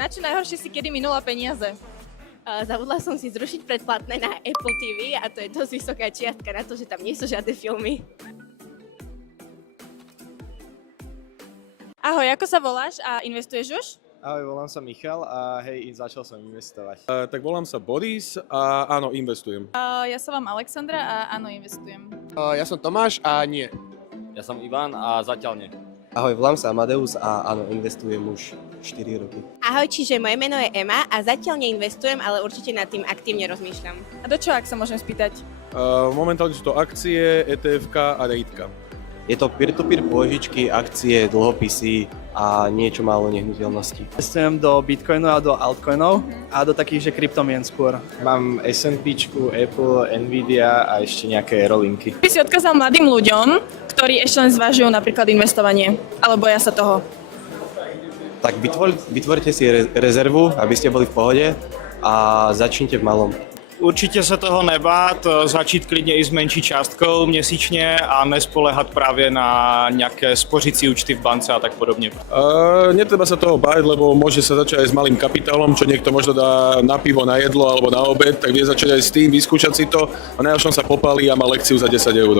Na čo najhoršie si kedy minula peniaze? Zabudla som si zrušiť predplatné na Apple TV a to je dosť vysoká čiastka na to, že tam nie sú žiadne filmy. Ahoj, ako sa voláš a investuješ už? Ahoj, volám sa Michal a hej, začal som investovať. Tak volám sa Boris a áno, investujem. Ja sa vám Alexandra a áno, investujem. Ja som Tomáš a nie. Ja som Ivan a zatiaľ nie. Ahoj, volám sa Amadeus a áno, investujem už 4 roky. Ahoj, čiže moje meno je Ema a zatiaľ neinvestujem, ale určite nad tým aktívne rozmýšľam. A do čo, ak sa môžem spýtať? Momentálne sú to akcie, ETF-ka a REIT-ka. Je to peer-to-peer pôžičky, akcie, dlhopisy a niečo málo nehnuteľností. Investujem do bitcoinu a do altcoinov a do takých, že kryptomien skôr. Mám S&Pčku, Apple, Nvidia a ešte nejaké aerolinky. By si odkázal mladým ľuďom, ktorí ešte len zvažujú napríklad investovanie, ale boja sa toho. Tak vytvorte si rezervu, aby ste boli v pohode a začnite v malom. Určitě se toho nebát, začít klidně i s menší částkou měsíčně a nespoléhat právě na nějaké spořící účty v bance a tak podobně. Netreba sa toho báť, lebo môže sa začať aj s malým kapitálom, čo niekto možno dá na pivo, na jedlo alebo na obed, tak vie začať aj s tým, vyskúšať si to a najlepšom sa popálí a má lekciu za 10 eur.